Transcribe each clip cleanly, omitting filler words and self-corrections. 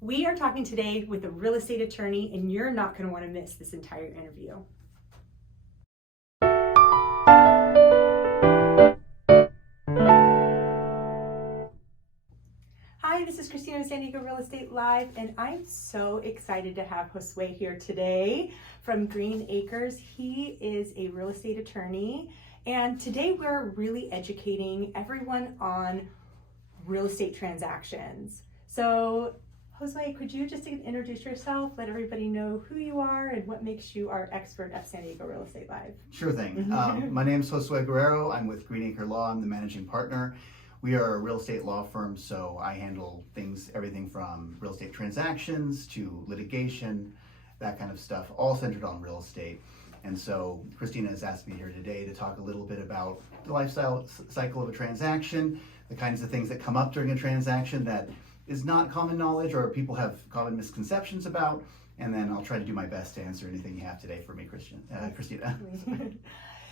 We are talking today with a real estate attorney, and you're not going to want to miss this entire interview. Hi, this is Christina with San Diego Real Estate Live, and I'm so excited to have Josue here today from Greenacre. He is a real estate attorney, and today we're really educating everyone on real estate transactions. So, Josue, could you just introduce yourself, let everybody know who you are and what makes you our expert at San Diego Real Estate Live? Sure thing. My name is Josue Guerrero. I'm with Greenacre Law. I'm the managing partner. We are a real estate law firm, so I handle everything from real estate transactions to litigation, that kind of stuff, all centered on real estate. And so Christina has asked me here today to talk a little bit about the cycle of a transaction, the kinds of things that come up during a transaction that is not common knowledge or people have common misconceptions about, and then I'll try to do my best to answer anything you have today for me, Christina.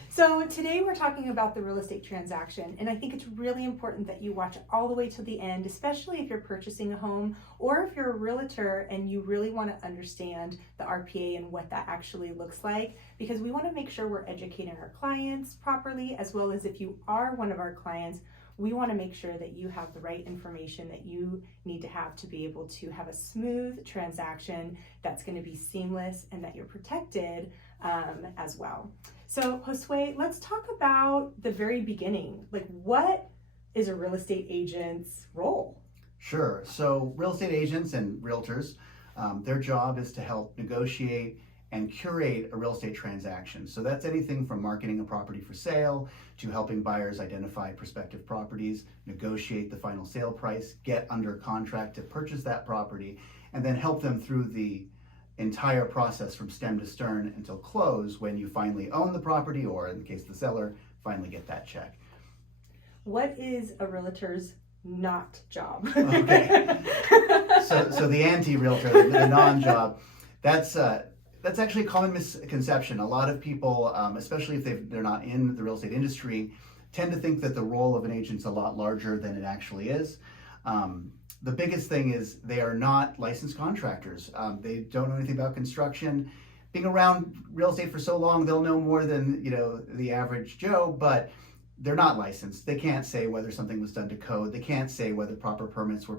So today we're talking about the real estate transaction, and I think it's really important that you watch all the way to the end, especially if you're purchasing a home or if you're a realtor and you really want to understand the RPA and what that actually looks like, because we want to make sure we're educating our clients properly, as well as if you are one of our clients, we want to make sure that you have the right information that you need to have to be able to have a smooth transaction that's going to be seamless and that you're protected as well. So Josue, let's talk about the very beginning. Like, what is a real estate agent's role? Sure. So real estate agents and realtors, their job is to help negotiate and curate a real estate transaction. So that's anything from marketing a property for sale to helping buyers identify prospective properties, negotiate the final sale price, get under contract to purchase that property, and then help them through the entire process from stem to stern until close, when you finally own the property, or in the case of the seller, finally get that check. What is a realtor's not job? Okay. So the anti-realtor, the non-job, that's actually a common misconception. A lot of people, especially if they're not in the real estate industry, tend to think that the role of an agent's a lot larger than it actually is. The biggest thing is they are not licensed contractors. They don't know anything about construction. Being around real estate for so long, they'll know more than the average Joe, but they're not licensed. They can't say whether something was done to code. They can't say whether proper permits were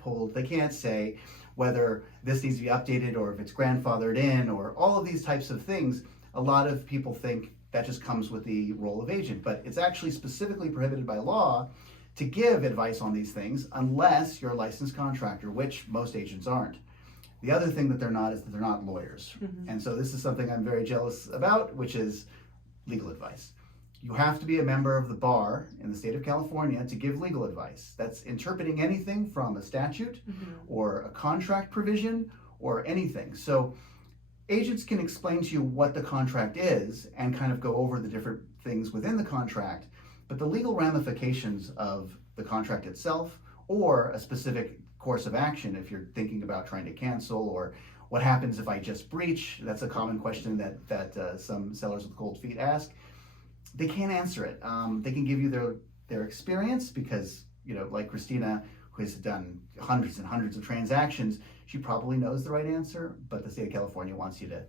pulled. They can't say whether this needs to be updated or if it's grandfathered in, or all of these types of things. A lot of people think that just comes with the role of agent, but it's actually specifically prohibited by law to give advice on these things unless you're a licensed contractor, which most agents aren't. The other thing that they're not is that they're not lawyers. Mm-hmm. And so this is something I'm very jealous about, which is legal advice. You have to be a member of the bar in the state of California to give legal advice. That's interpreting anything from a statute mm-hmm. or a contract provision or anything. So agents can explain to you what the contract is and kind of go over the different things within the contract, but the legal ramifications of the contract itself or a specific course of action, if you're thinking about trying to cancel, or what happens if I just breach, that's a common question that some sellers with cold feet ask. They can't answer it. They can give you their experience because, like Christina, who has done hundreds and hundreds of transactions, she probably knows the right answer, but the state of California wants you to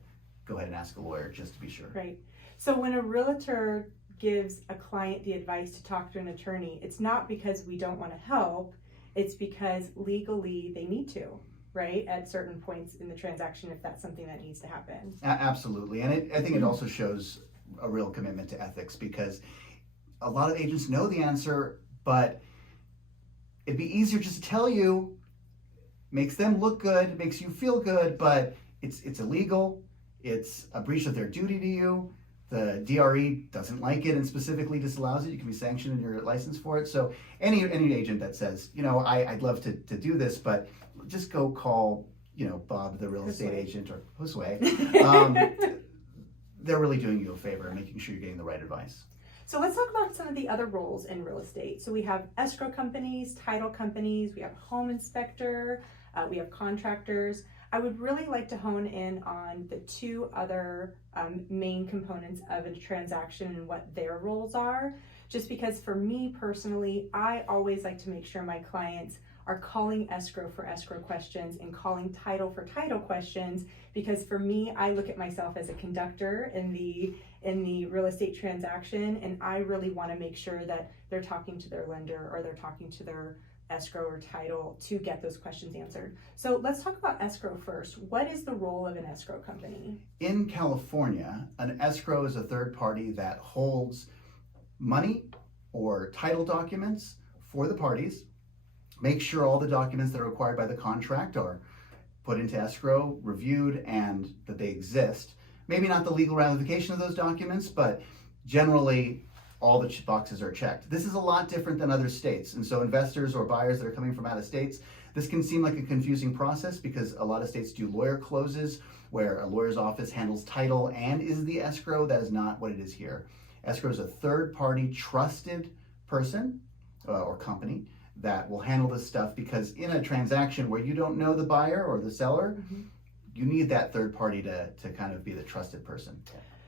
go ahead and ask a lawyer just to be sure. Right. So when a realtor gives a client the advice to talk to an attorney, it's not because we don't want to help, it's because legally they need to, right? At certain points in the transaction, if that's something that needs to happen. Absolutely. And I think it also shows a real commitment to ethics, because a lot of agents know the answer, but it'd be easier just to tell you, makes them look good, makes you feel good, but it's illegal, it's a breach of their duty to you. The DRE doesn't like it and specifically disallows it. You can be sanctioned and you're licensed for it. So any agent that says, I'd love to do this, but just go call, Bob, the real estate agent, or Josue. They're really doing you a favor and making sure you're getting the right advice. So let's talk about some of the other roles in real estate. So we have escrow companies, title companies, we have home inspector, we have contractors. I would really like to hone in on the two other main components of a transaction and what their roles are, just because for me personally, I always like to make sure my clients are calling escrow for escrow questions and calling title for title questions, because for me, I look at myself as a conductor in the real estate transaction, and I really want to make sure that they're talking to their lender or they're talking to their escrow or title to get those questions answered. So let's talk about escrow first. What is the role of an escrow company? In California, an escrow is a third party that holds money or title documents for the parties, make sure all the documents that are required by the contract are put into escrow, reviewed, and that they exist. Maybe not the legal ramification of those documents, but generally all the boxes are checked. This is a lot different than other states. And so investors or buyers that are coming from out of states, this can seem like a confusing process because a lot of states do lawyer closes where a lawyer's office handles title and is the escrow. That is not what it is here. Escrow is a third party trusted person or company that will handle this stuff, because in a transaction where you don't know the buyer or the seller, you need that third party to kind of be the trusted person.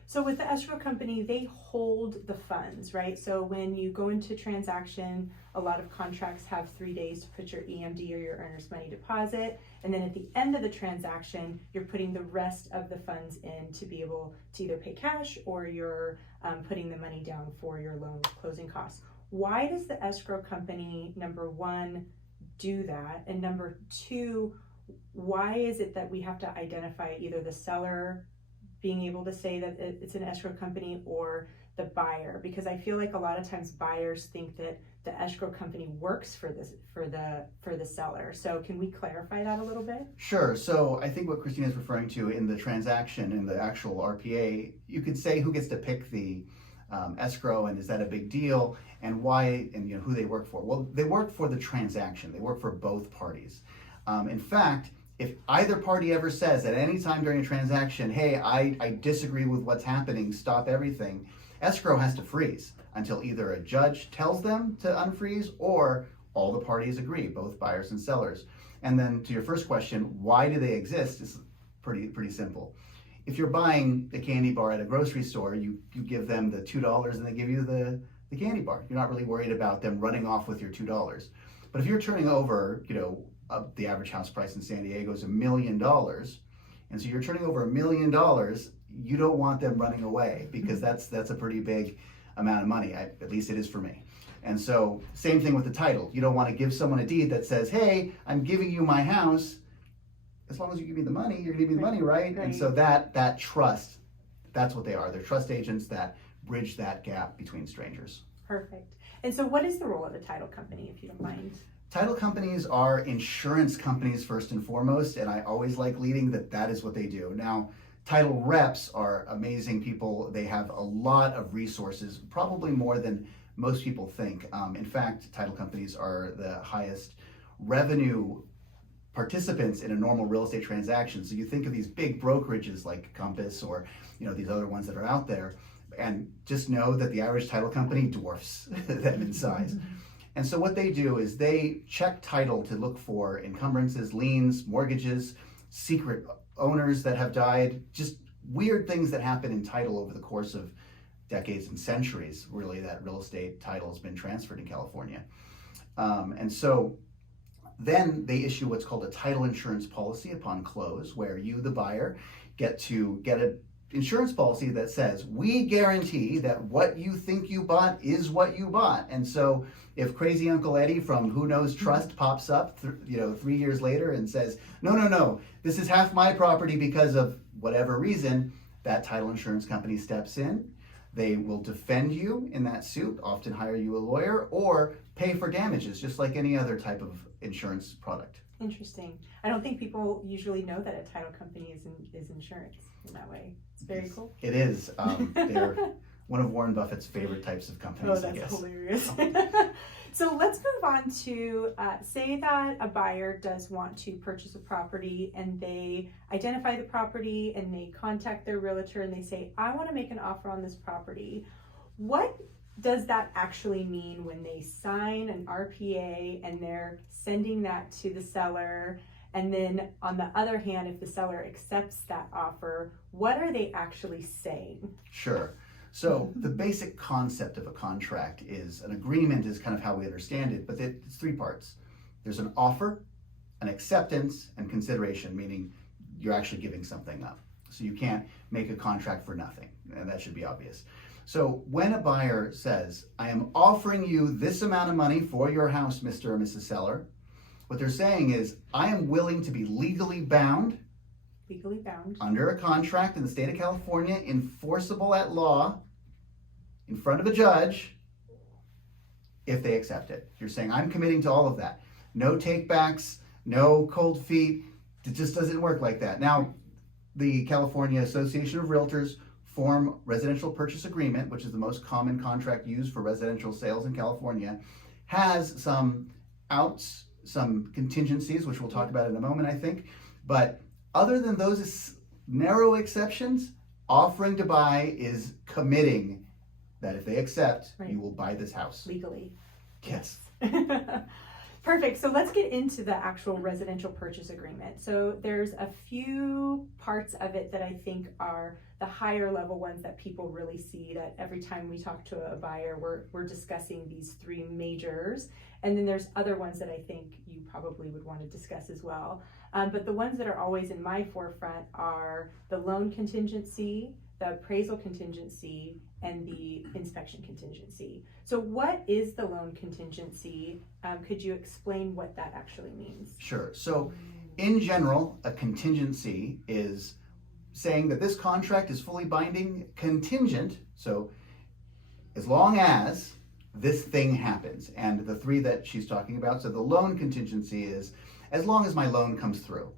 So with the escrow company, they hold the funds, right? So when you go into transaction, a lot of contracts have 3 days to put your EMD or your earnest money deposit. And then at the end of the transaction, you're putting the rest of the funds in to be able to either pay cash or you're putting the money down for your loan closing costs. Why does the escrow company, number one, do that? And number two, why is it that we have to identify either the seller being able to say that it's an escrow company or the buyer? Because I feel like a lot of times buyers think that the escrow company works for the seller. So can we clarify that a little bit? Sure. So I think what Christina is referring to in the transaction, in the actual RPA, you could say who gets to pick the escrow, and is that a big deal, and why, and who they work for. Well, they work for the transaction. They work for both parties. In fact, if either party ever says at any time during a transaction, hey, I disagree with what's happening, stop everything, escrow has to freeze until either a judge tells them to unfreeze or all the parties agree, both buyers and sellers. And then to your first question, why do they exist, is pretty simple. If you're buying a candy bar at a grocery store, you give them the $2 and they give you the candy bar. You're not really worried about them running off with your $2. But if you're turning over, the average house price in San Diego is $1 million, and so you're turning over $1 million, you don't want them running away, because that's a pretty big amount of money. At least it is for me. And so same thing with the title. You don't want to give someone a deed that says, hey, I'm giving you my house. As long as you give me the money, you're giving me the money, right? And so that trust, that's what they are. They're trust agents that bridge that gap between strangers. Perfect. And so what is the role of a title company, if you don't mind? Title companies are insurance companies first and foremost, and I always like leading that is what they do. Now, title reps are amazing people. They have a lot of resources, probably more than most people think. In fact, title companies are the highest revenue participants in a normal real estate transaction. So you think of these big brokerages like Compass or these other ones that are out there, and just know that the average title company dwarfs them in size. And so what they do is they check title to look for encumbrances, liens, mortgages, secret owners that have died, just weird things that happen in title over the course of decades and centuries, really, that real estate title has been transferred in California. And so then they issue what's called a title insurance policy upon close, where you, the buyer, get an insurance policy that says, we guarantee that what you think you bought is what you bought. And so if crazy Uncle Eddie from Who Knows Trust pops up 3 years later and says, no, this is half my property because of whatever reason, that title insurance company steps in. They will defend you in that suit, often hire you a lawyer, or pay for damages, just like any other type of insurance product. Interesting. I don't think people usually know that a title company is insurance in that way. It's very cool. It is. They're one of Warren Buffett's favorite types of companies, I guess. guess. Hilarious. So let's move on to say that a buyer does want to purchase a property and they identify the property and they contact their realtor and they say, I want to make an offer on this property. What does that actually mean when they sign an RPA and they're sending that to the seller? And then on the other hand, if the seller accepts that offer, what are they actually saying? Sure. So the basic concept of a contract is, an agreement is kind of how we understand it, but it's 3 parts. There's an offer, an acceptance, and consideration, meaning you're actually giving something up. So you can't make a contract for nothing, and that should be obvious. So when a buyer says, I am offering you this amount of money for your house, Mr. or Mrs. Seller, what they're saying is, I am willing to be legally bound under a contract in the state of California, enforceable at law, in front of a judge, if they accept it. You're saying, I'm committing to all of that. No takebacks, no cold feet. It just doesn't work like that. Now, the California Association of Realtors form residential purchase agreement, which is the most common contract used for residential sales in California, has some outs, some contingencies, which we'll talk about in a moment, I think. But other than those narrow exceptions, offering to buy is committing that if they accept, you will buy this house. Legally. Yes. Perfect. So let's get into the actual residential purchase agreement. So there's a few parts of it that I think are the higher level ones that people really see, that every time we talk to a buyer, we're discussing these three majors. And then there's other ones that I think you probably would want to discuss as well. But the ones that are always in my forefront are the loan contingency, the appraisal contingency, and the inspection contingency. So what is the loan contingency? Could you explain what that actually means? Sure. So in general, a contingency is saying that this contract is fully binding, contingent, so as long as this thing happens. And the three that she's talking about, so the loan contingency is as long as my loan comes through.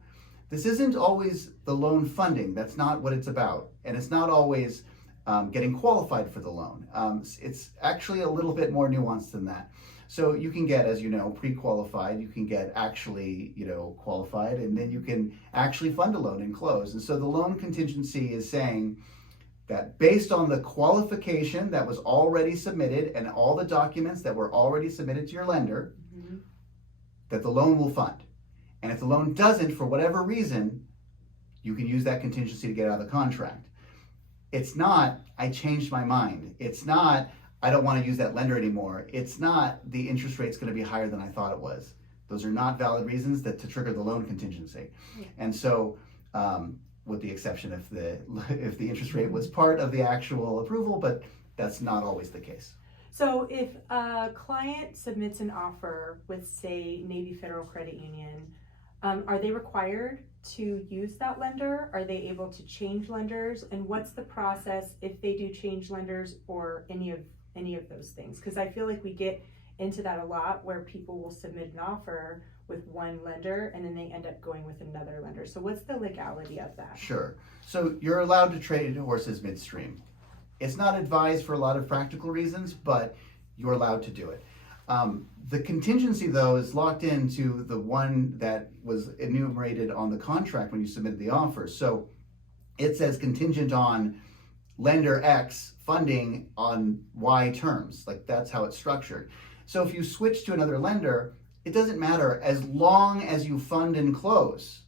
This isn't always the loan funding. That's not what it's about. And it's not always getting qualified for the loan. It's actually a little bit more nuanced than that. So you can get, as you know, pre-qualified, you can get actually, qualified, and then you can actually fund a loan and close. And so the loan contingency is saying that based on the qualification that was already submitted and all the documents that were already submitted to your lender, that the loan will fund. And if the loan doesn't, for whatever reason, you can use that contingency to get out of the contract. It's not, I changed my mind. It's not, I don't want to use that lender anymore. It's not, the interest rate's going to be higher than I thought it was. Those are not valid reasons to trigger the loan contingency. And so, with the exception if the interest rate was part of the actual approval, but that's not always the case. So if a client submits an offer with, say, Navy Federal Credit Union, are they required to use that lender? Are they able to change lenders? And what's the process if they do change lenders or any of those things? Because I feel like we get into that a lot, where people will submit an offer with one lender and then they end up going with another lender. So what's the legality of that? Sure. So you're allowed to trade horses midstream. It's not advised for a lot of practical reasons, but you're allowed to do it. The contingency, though, is locked into the one that was enumerated on the contract when you submitted the offer. So it says contingent on lender X funding on Y terms. Like, that's how it's structured. So if you switch to another lender, it doesn't matter as long as you fund and close.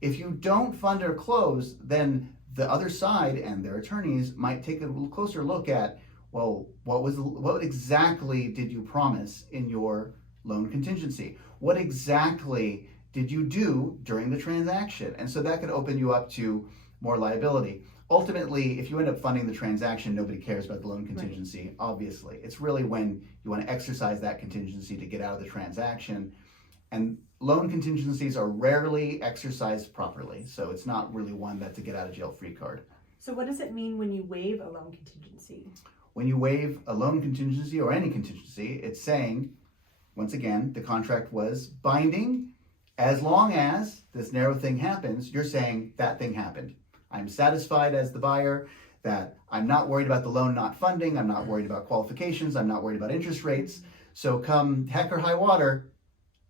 If you don't fund or close, then the other side and their attorneys might take a little closer look at, well, what exactly did you promise in your loan contingency? What exactly did you do during the transaction? And so that could open you up to more liability. Ultimately, if you end up funding the transaction, nobody cares about the loan contingency, obviously. It's really when you want to exercise that contingency to get out of the transaction. And loan contingencies are rarely exercised properly, so it's not really one that's a get out of jail free card. So what does it mean when you waive a loan contingency? When you waive a loan contingency or any contingency, it's saying, once again, the contract was binding. As long as this narrow thing happens, you're saying that thing happened. I'm satisfied as the buyer that I'm not worried about the loan not funding. I'm not worried about qualifications. I'm not worried about interest rates. So come heck or high water,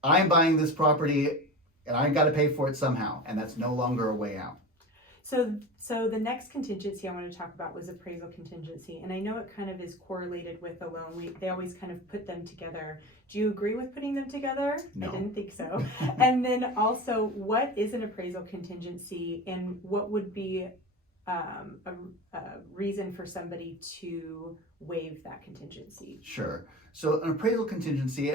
I'm buying this property and I got to pay for it somehow. And that's no longer a way out. So the next contingency I want to talk about was appraisal contingency. And I know it kind of is correlated with the loan. They always kind of put them together. Do you agree with putting them together? No. I didn't think so. And then also, what is an appraisal contingency, and what would be a reason for somebody to waive that contingency? Sure. So an appraisal contingency,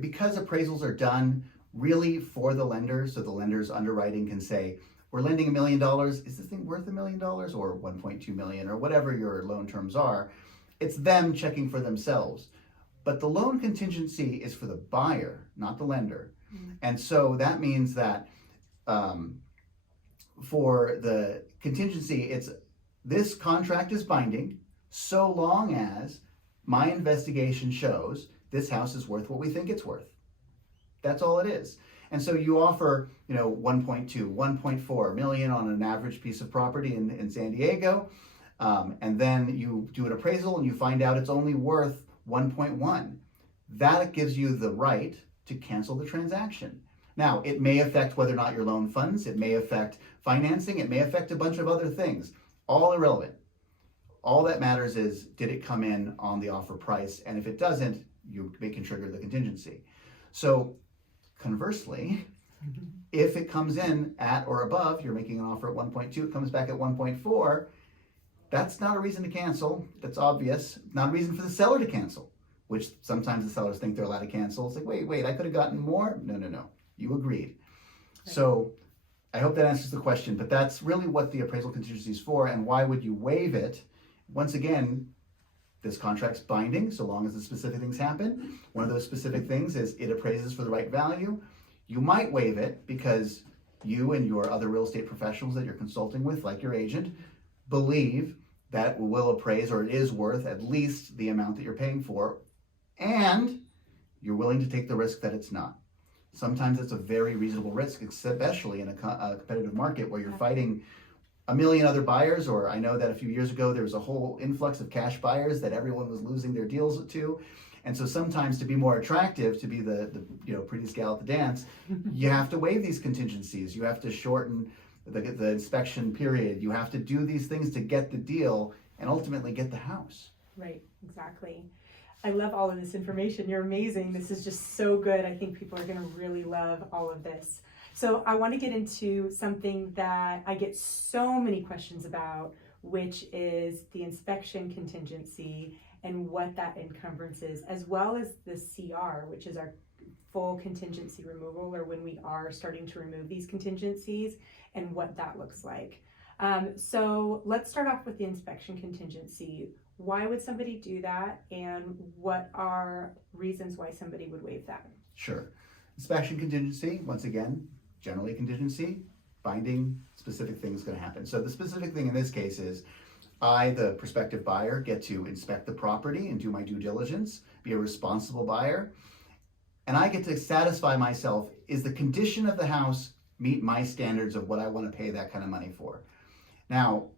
because appraisals are done really for the lender, so the lender's underwriting can say, we're lending $1 million. Is this thing worth $1 million or 1.2 million or whatever your loan terms are? It's them checking for themselves. But the loan contingency is for the buyer, not the lender. Mm-hmm. And so that means that for the contingency, this contract is binding so long as my investigation shows this house is worth what we think it's worth. That's all it is. And so you offer, 1.2, 1.4 million on an average piece of property in San Diego. And then you do an appraisal and you find out it's only worth 1.1. That gives you the right to cancel the transaction. Now, it may affect whether or not your loan funds, it may affect financing, it may affect a bunch of other things. All irrelevant. All that matters is, did it come in on the offer price? And if it doesn't, you can trigger the contingency. So conversely, if it comes in at or above, you're making an offer at 1.2, it comes back at 1.4, that's not a reason to cancel. That's obvious. Not a reason for the seller to cancel, which sometimes the sellers think they're allowed to cancel. It's like, wait, I could have gotten more. No. You agreed. Right. So I hope that answers the question, but that's really what the appraisal contingency is for. And why would you waive it? Once again, this contract's binding so long as the specific things happen. One of those specific things is it appraises for the right value. You might waive it because you and your other real estate professionals that you're consulting with, like your agent, believe that it will appraise or it is worth at least the amount that you're paying for, and you're willing to take the risk that it's not. Sometimes it's a very reasonable risk, especially in a competitive market where you're fighting a million other buyers, or I know that a few years ago there was a whole influx of cash buyers that everyone was losing their deals to. And so sometimes to be more attractive, to be the prettiest gal at the dance, you have to waive these contingencies. You have to shorten the inspection period. You have to do these things to get the deal and ultimately get the house. Right, exactly. I love all of this information. You're amazing. This is just so good. I think people are going to really love all of this. So I want to get into something that I get so many questions about, which is the inspection contingency and what that encumbrance is, as well as the CR, which is our full contingency removal, or when we are starting to remove these contingencies, and what that looks like. So let's start off with the inspection contingency. Why would somebody do that, and what are reasons why somebody would waive that? Sure. Inspection contingency, once again, generally contingency, binding, specific things going to happen. So the specific thing in this case is I, the prospective buyer, get to inspect the property and do my due diligence, be a responsible buyer, and I get to satisfy myself, is the condition of the house meet my standards of what I want to pay that kind of money for? Now,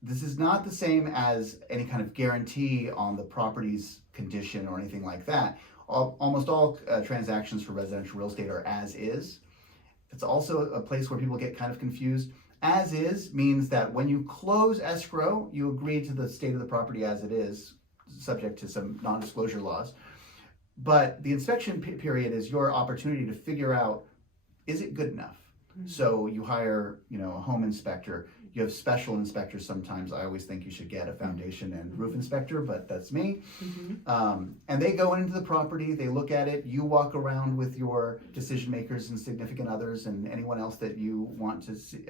this is not the same as any kind of guarantee on the property's condition or anything like that. Almost all transactions for residential real estate are as is. It's also a place where people get kind of confused. As is means that when you close escrow, you agree to the state of the property as it is, subject to some non-disclosure laws. But the inspection period is your opportunity to figure out, is it good enough? Mm-hmm. So you hire, a home inspector. You have special inspectors sometimes. I always think you should get a foundation and roof inspector, but that's me. Mm-hmm. And they go into the property, they look at it, you walk around with your decision makers and significant others and anyone else that you want to see,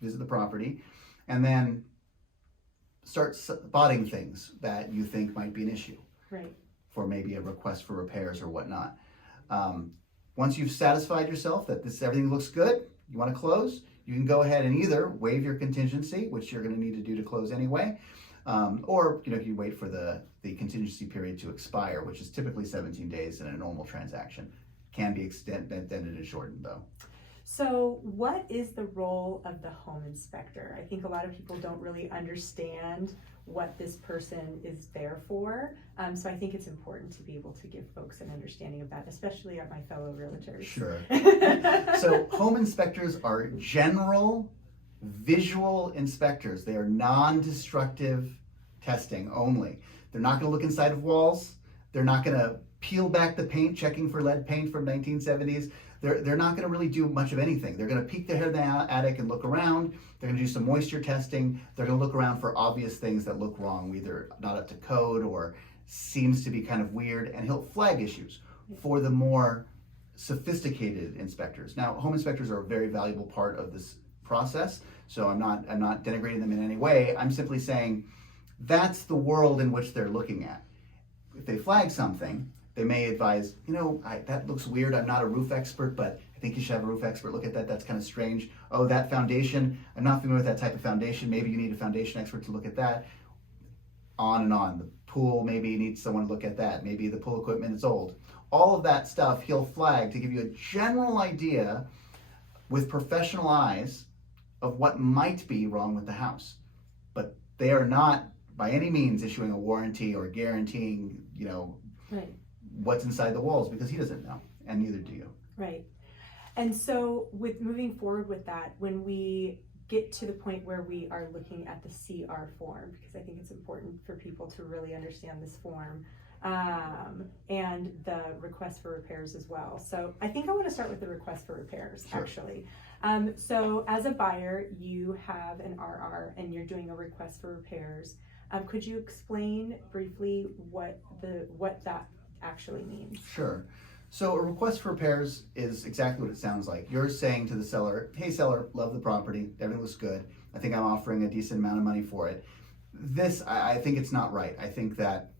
visit the property, and then start spotting things that you think might be an issue. Right. For maybe a request for repairs or whatnot. Once you've satisfied yourself that everything looks good, you want to close, you can go ahead and either waive your contingency, which you're going to need to do to close anyway, or you wait for the contingency period to expire, which is typically 17 days in a normal transaction. Can be extended and shortened though. So what is the role of the home inspector? I think a lot of people don't really understand what this person is there for. So I think it's important to be able to give folks an understanding of that, especially my fellow realtors. Sure. So home inspectors are general visual inspectors. They are non-destructive testing only. They're not going to look inside of walls. They're not going to peel back the paint, checking for lead paint from 1970s. they're not going to really do much of anything. They're going to peek their head in the attic and look around. They're going to do some moisture testing. They're going to look around for obvious things that look wrong, either not up to code or seems to be kind of weird, and he'll flag issues. For the more sophisticated inspectors, now home inspectors are a very valuable part of this process, so I'm not denigrating them in any way. I'm simply saying that's the world in which they're looking at. If they flag something, they may advise, that looks weird. I'm not a roof expert, but I think you should have a roof expert look at that. That's kind of strange. Oh, that foundation, I'm not familiar with that type of foundation. Maybe you need a foundation expert to look at that. On and on. The pool, maybe you need someone to look at that. Maybe the pool equipment is old. All of that stuff he'll flag to give you a general idea with professional eyes of what might be wrong with the house. But they are not by any means issuing a warranty or guaranteeing, right, what's inside the walls, because he doesn't know, and neither do you. Right. And so with moving forward with that, when we get to the point where we are looking at the CR form, because I think it's important for people to really understand this form, and the request for repairs as well. So I think I want to start with the request for repairs, Sure. actually. So as a buyer, you have an RR and you're doing a request for repairs. Could you explain briefly what that actually means? Sure. So a request for repairs is exactly what it sounds like. You're saying to the seller, hey seller, love the property, everything looks good. I think I'm offering a decent amount of money for it. This, I think it's not right. I think that,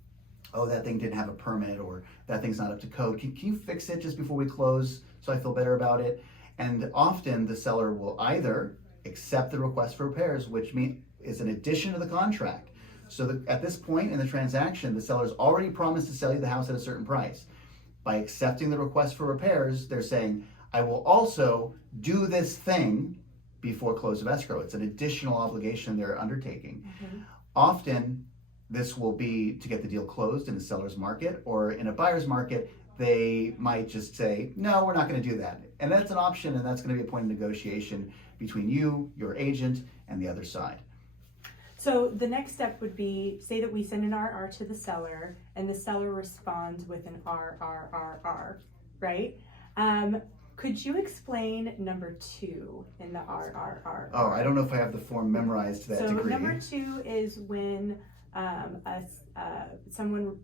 that thing didn't have a permit, or that thing's not up to code. Can you fix it just before we close so I feel better about it? And often the seller will either accept the request for repairs, which is an addition to the contract. So at this point in the transaction, the seller's already promised to sell you the house at a certain price. By accepting the request for repairs, they're saying, I will also do this thing before close of escrow. It's an additional obligation they're undertaking. Mm-hmm. Often, this will be to get the deal closed in a seller's market, or in a buyer's market, they might just say, no, we're not going to do that. And that's an option, and that's going to be a point of negotiation between you, your agent, and the other side. So the next step would be, say that we send an RR to the seller, and the seller responds with an RRRR, right? Could you explain number 2 in the RRR? Oh, I don't know if I have the form memorized to that degree. So number 2 is when someone,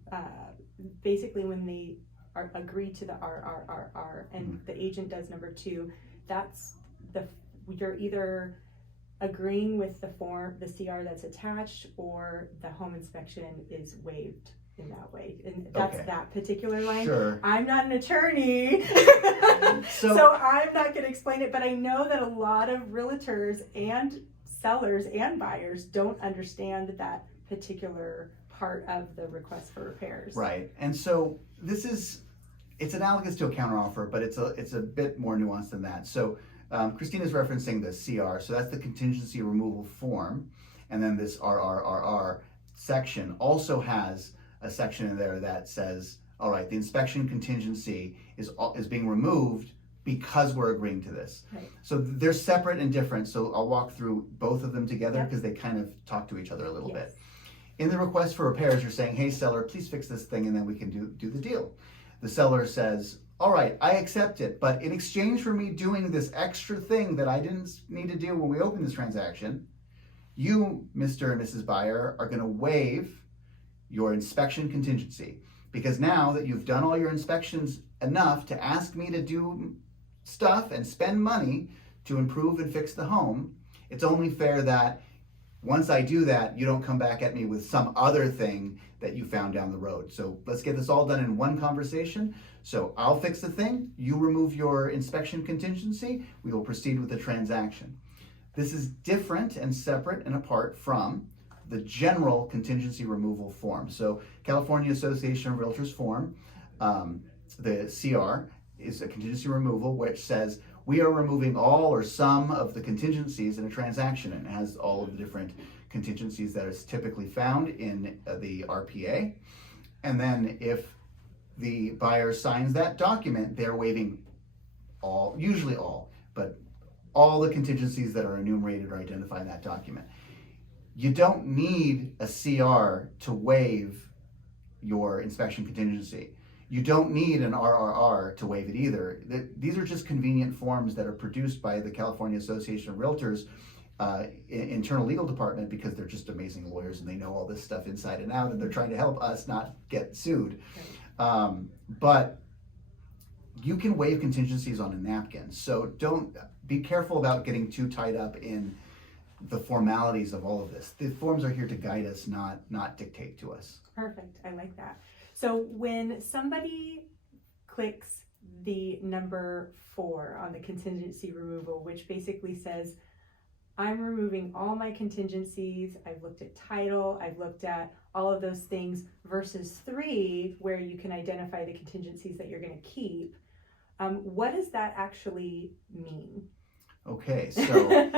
basically when they agree to the RRRR, and Mm-hmm. the agent does number 2, you're either agreeing with the form, the CR that's attached, or the home inspection is waived in that way. And that's Okay. that particular line. Sure. I'm not an attorney, So I'm not going to explain it, but I know that a lot of realtors and sellers and buyers don't understand that particular part of the request for repairs. Right. And so it's analogous to a counteroffer, but it's a bit more nuanced than that. So Christina's referencing the CR, so that's the contingency removal form, and then this RRRR section also has a section in there that says, all right, the inspection contingency is being removed because we're agreeing to this. Right. So they're separate and different, so I'll walk through both of them together Yep. because they kind of talk to each other a little Yes. bit. In the request for repairs, you're saying, hey seller, please fix this thing and then we can do the deal. The seller says, all right, I accept it, but in exchange for me doing this extra thing that I didn't need to do when we opened this transaction, you, Mr. and Mrs. Buyer, are going to waive your inspection contingency. Because now that you've done all your inspections enough to ask me to do stuff and spend money to improve and fix the home, it's only fair that once I do that, you don't come back at me with some other thing that you found down the road. So let's get this all done in one conversation. So I'll fix the thing, you remove your inspection contingency, we will proceed with the transaction. This is different and separate and apart from the general contingency removal form. So California Association of Realtors form, the CR, is a contingency removal which says we are removing all or some of the contingencies in a transaction, and it has all of the different contingencies that is typically found in the RPA. And then if the buyer signs that document, they're waiving all, usually all, but all the contingencies that are enumerated or identified in that document. You don't need a CR to waive your inspection contingency. You don't need an RRR to waive it either. These are just convenient forms that are produced by the California Association of Realtors internal legal department, because they're just amazing lawyers and they know all this stuff inside and out, and they're trying to help us not get sued. But you can waive contingencies on a napkin, so don't be careful about getting too tied up in the formalities of all of this. The forms are here to guide us, not dictate to us. Perfect. I like that. So when somebody clicks the number 4 on the contingency removal, which basically says, I'm removing all my contingencies, I've looked at title, I've looked at all of those things, versus 3, where you can identify the contingencies that you're going to keep, what does that actually mean? Okay, so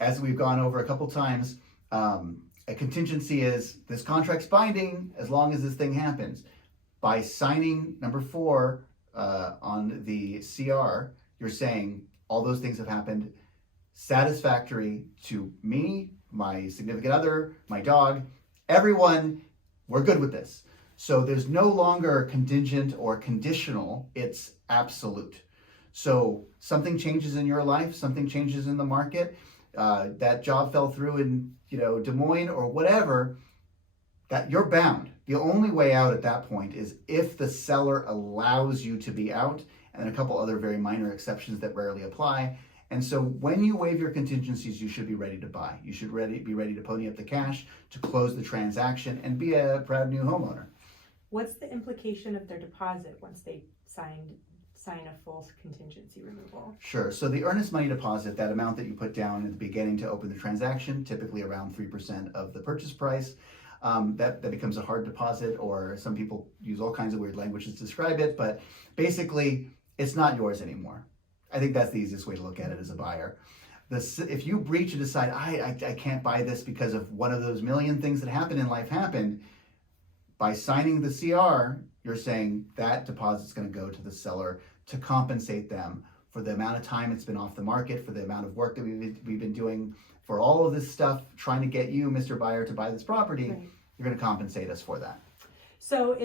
as we've gone over a couple times, a contingency is this contract's binding as long as this thing happens. By signing number 4 on the CR, you're saying all those things have happened, satisfactory to me, my significant other, my dog, everyone, we're good with this. So there's no longer contingent or conditional, it's absolute. So something changes in your life, something changes in the market, that job fell through in Des Moines or whatever, that you're bound. The only way out at that point is if the seller allows you to be out, and a couple other very minor exceptions that rarely apply. And so when you waive your contingencies, you should be ready to buy. You should be ready to pony up the cash to close the transaction and be a proud new homeowner. What's the implication of their deposit once they sign a full contingency removal? Sure. So the earnest money deposit, that amount that you put down at the beginning to open the transaction, typically around 3% of the purchase price, that becomes a hard deposit, or some people use all kinds of weird languages to describe it, but basically it's not yours anymore. I think that's the easiest way to look at it as a buyer. If you breach and decide, I can't buy this because of one of those million things that happen in life happened, by signing the CR, you're saying that deposit's going to go to the seller to compensate them for the amount of time it's been off the market, for the amount of work that we've been doing for all of this stuff, trying to get you, Mr. Buyer, to buy this property. Right. You're going to compensate us for that. So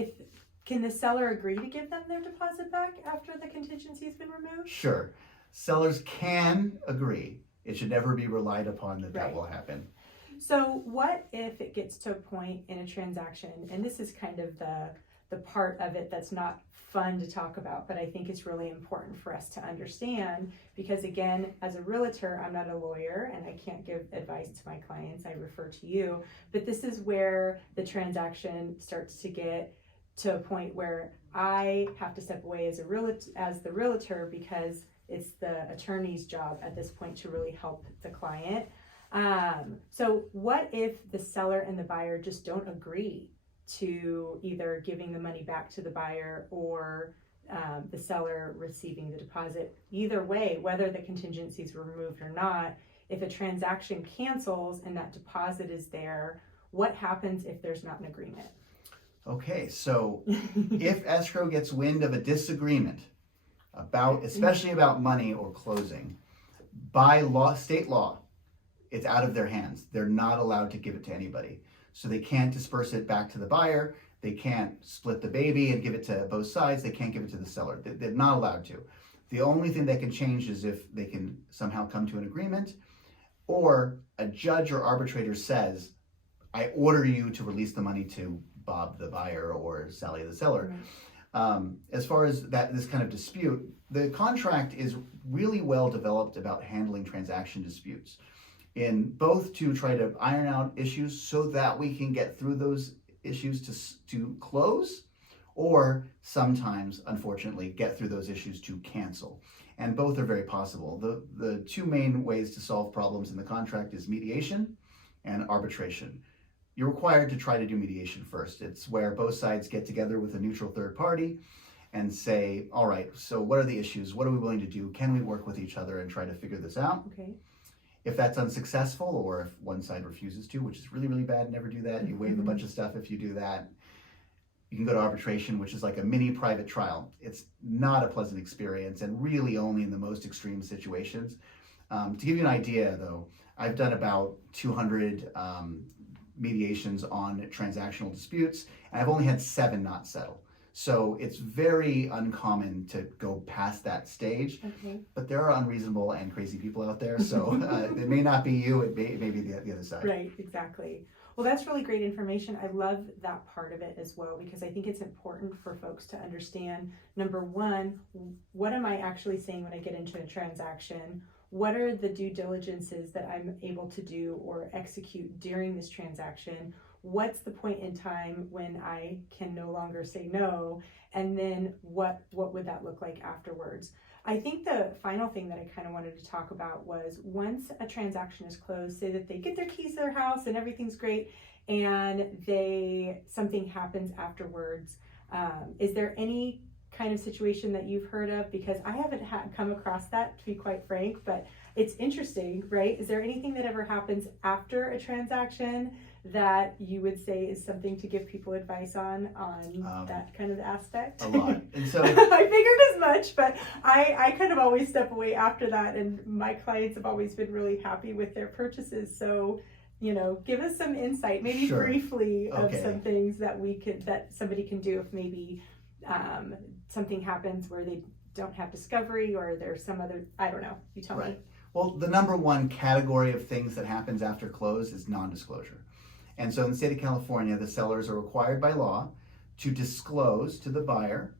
can the seller agree to give them their deposit back after the contingency has been removed? Sure. Sellers can agree. It should never be relied upon that that will happen. So what if it gets to a point in a transaction, and this is kind of the part of it that's not fun to talk about, but I think it's really important for us to understand, because again, as a realtor, I'm not a lawyer and I can't give advice to my clients, I refer to you, but this is where the transaction starts to get to a point where I have to step away as the realtor, because it's the attorney's job at this point to really help the client. So what if the seller and the buyer just don't agree to either giving the money back to the buyer or the seller receiving the deposit? Either way, whether the contingencies were removed or not, if a transaction cancels and that deposit is there, what happens if there's not an agreement? Okay, so if escrow gets wind of a disagreement especially about money or closing, by law, state law, it's out of their hands. They're not allowed to give it to anybody. So they can't disperse it back to the buyer. They can't split the baby and give it to both sides. They can't give it to the seller. They're not allowed to. The only thing that can change is if they can somehow come to an agreement, or a judge or arbitrator says, I order you to release the money to Bob the buyer or Sally the seller. Right. As far as this kind of dispute, the contract is really well developed about handling transaction disputes, in both to try to iron out issues so that we can get through those issues to close, or sometimes, unfortunately, get through those issues to cancel. And both are very possible. The two main ways to solve problems in the contract is mediation and arbitration. You're required to try to do mediation first. It's where both sides get together with a neutral third party and say, all right, so what are the issues? What are we willing to do? Can we work with each other and try to figure this out? Okay. If that's unsuccessful, or if one side refuses to, which is really, really bad, never do that. You waive a bunch of stuff if you do that. You can go to arbitration, which is like a mini private trial. It's not a pleasant experience, and really only in the most extreme situations. To give you an idea, though, I've done about 200 mediations on transactional disputes, and I've only had 7 not settle. So it's very uncommon to go past that stage. Okay. But there are unreasonable and crazy people out there. So it may not be you, it may be the other side. Right, exactly. Well, that's really great information. I love that part of it as well, because I think it's important for folks to understand, number one, what am I actually saying when I get into a transaction? What are the due diligences that I'm able to do or execute during this transaction? What's the point in time when I can no longer say no? And then what would that look like afterwards? I think the final thing that I kind of wanted to talk about was, once a transaction is closed, say that they get their keys to their house and everything's great, and something happens afterwards. Is there any kind of situation that you've heard of? Because I haven't come across that, to be quite frank, but it's interesting, right? Is there anything that ever happens after a transaction that you would say is something to give people advice on that kind of aspect? A lot. And so I figured as much, but I kind of always step away after that, and my clients have always been really happy with their purchases. So, give us some insight, maybe Sure. briefly, of Okay. some things that that somebody can do if maybe something happens where they don't have discovery, or there's some other, I don't know, you tell me. Well, the number one category of things that happens after close is non-disclosure. And so in the state of California, the sellers are required by law to disclose to the buyer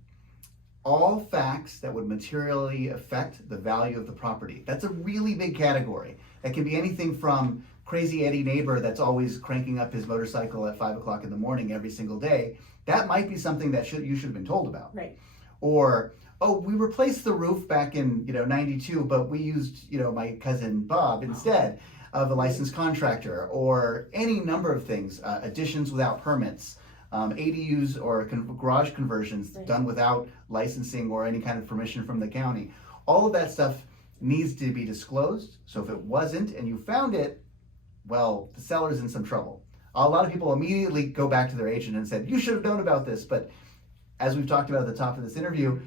all facts that would materially affect the value of the property. That's a really big category. That can be anything from crazy Eddie neighbor that's always cranking up his motorcycle at 5 o'clock in the morning every single day. That might be something that you should have been told about. Right. Or, oh, we replaced the roof back in 92, but we used my cousin Bob instead of a licensed contractor. Or any number of things, additions without permits, ADUs or garage conversions done without licensing or any kind of permission from the county. All of that stuff needs to be disclosed. So if it wasn't and you found it, well, the seller's in some trouble. A lot of people immediately go back to their agent and said, you should have known about this. But as we've talked about at the top of this interview,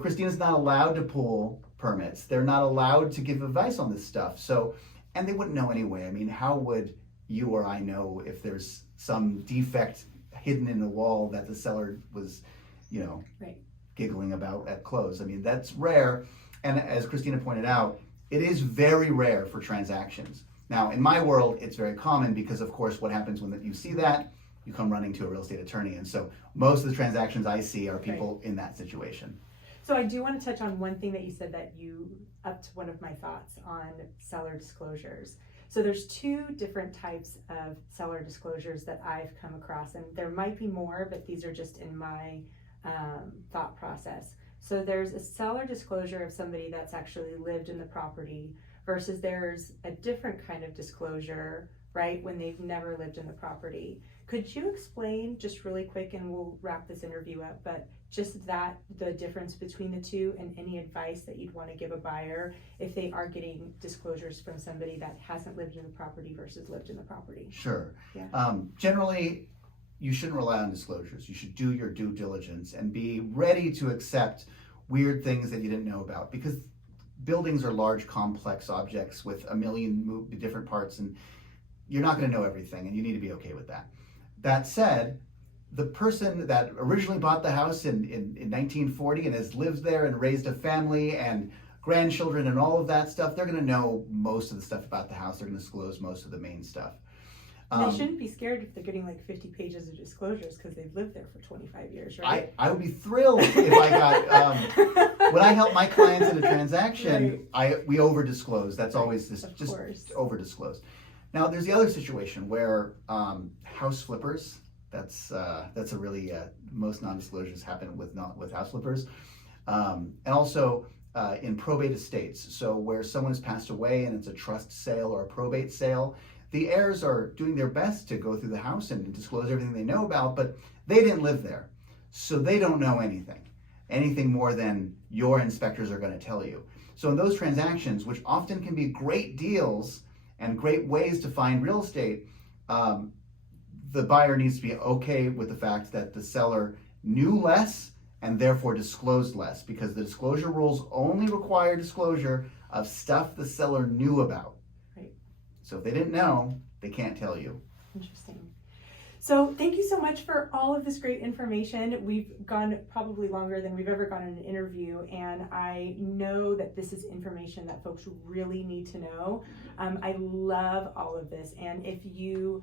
Christina's not allowed to pull permits. They're not allowed to give advice on this stuff. So, and they wouldn't know anyway. I mean, how would you or I know if there's some defect hidden in the wall that the seller was, giggling about at close? I mean, that's rare. And as Christina pointed out, it is very rare for transactions. Now, in my world, it's very common because, of course, what happens when you see that, you come running to a real estate attorney. And so most of the transactions I see are people in that situation. So I do want to touch on one thing that you said that you upped one of my thoughts on seller disclosures. So there's two different types of seller disclosures that I've come across, and there might be more, but these are just in my thought process. So there's a seller disclosure of somebody that's actually lived in the property, versus there's a different kind of disclosure, right, when they've never lived in the property. Could you explain just really quick, and we'll wrap this interview up, but just the difference between the two, and any advice that you'd want to give a buyer if they are getting disclosures from somebody that hasn't lived in the property versus lived in the property? Sure. Yeah. Generally, you shouldn't rely on disclosures. You should do your due diligence and be ready to accept weird things that you didn't know about, because buildings are large, complex objects with a million different parts, and you're not going to know everything, and you need to be okay with that. That said, the person that originally bought the house in 1940 and has lived there and raised a family and grandchildren and all of that stuff, they're going to know most of the stuff about the house. They're going to disclose most of the main stuff. They shouldn't be scared if they're getting like 50 pages of disclosures, because they've lived there for 25 years, right? I would be thrilled if I got, when I help my clients in a transaction, we over disclose. That's always just over disclose. Now there's the other situation where house flippers, that's a really, most non-disclosures happen with house flippers. And also in probate estates. So where someone has passed away and it's a trust sale or a probate sale, the heirs are doing their best to go through the house and disclose everything they know about, but they didn't live there. So they don't know anything more than your inspectors are going to tell you. So in those transactions, which often can be great deals and great ways to find real estate, the buyer needs to be okay with the fact that the seller knew less and therefore disclosed less, because the disclosure rules only require disclosure of stuff the seller knew about. Right. So if they didn't know, they can't tell you. Interesting. So thank you so much for all of this great information. We've gone probably longer than we've ever gone in an interview, and I know that this is information that folks really need to know. I love all of this, and if you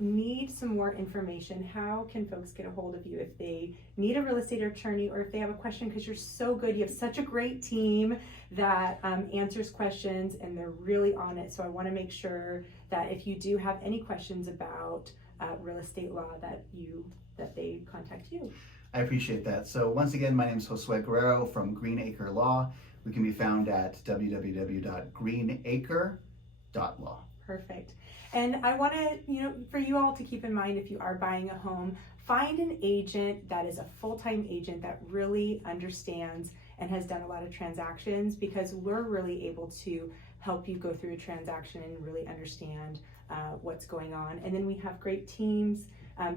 need some more information, how can folks get a hold of you if they need a real estate attorney or if they have a question? Because you're so good. You have such a great team that answers questions, and they're really on it. So I want to make sure that if you do have any questions about real estate law, that they contact you. I appreciate that. So once again, my name is Josue Guerrero from Greenacre Law. We can be found at www.greenacre.law. Perfect. And I want to, for you all to keep in mind, if you are buying a home, find an agent that is a full-time agent that really understands and has done a lot of transactions, because we're really able to help you go through a transaction and really understand what's going on. And then we have great teams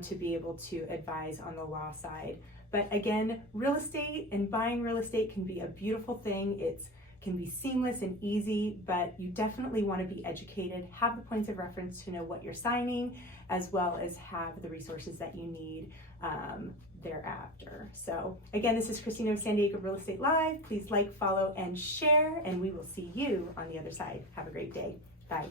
to be able to advise on the law side. But again, real estate and buying real estate can be a beautiful thing. It can be seamless and easy, but you definitely want to be educated, have the points of reference to know what you're signing, as well as have the resources that you need thereafter. So again, this is Christina of San Diego Real Estate Live. Please like, follow, and share, and we will see you on the other side. Have a great day. Bye.